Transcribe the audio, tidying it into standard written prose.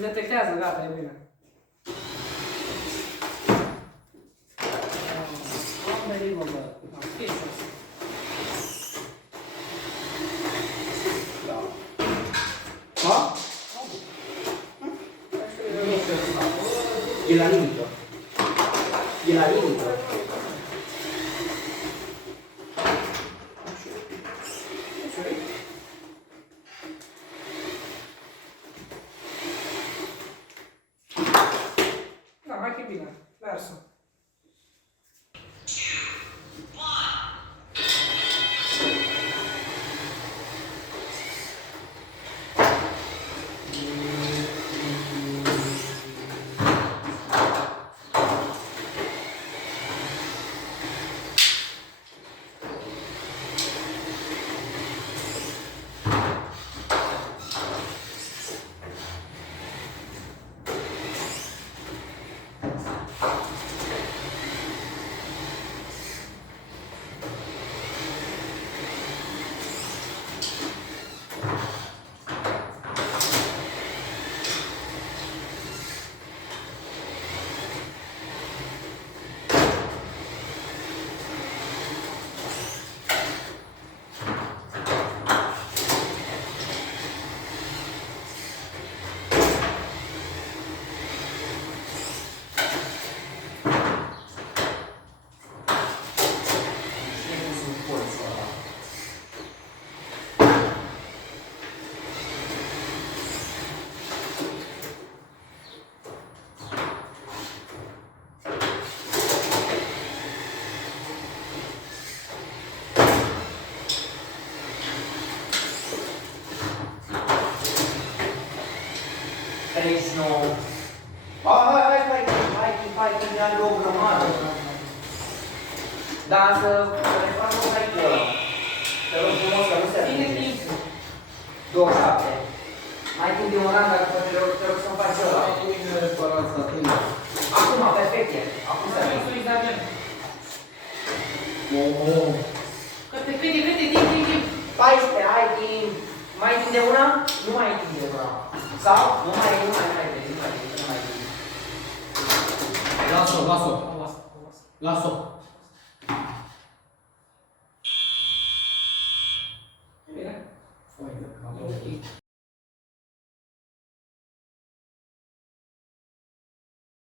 Îl detectează, gata, e bine. Unbelievable. Ok, Ha? E la limită. E la limită. Da, hai che bine. Verso. Treci nouă. Hai, ne-am luat o grămadă. Da, să ne fac o mai ăla. Te rog frumos că nu se Ține atinge. timpul. 27. Mai timp de un an, dacă te rog să-mi faci ăla. Acum, perfect e. Acum se Hai atinge. să-i dăm. Oh. Câte, timp. 14, ai timp. Mai timp de una? Nu mai ai timp de una. Sau? Nu mai ai timp. Las-o. O las. Las-o.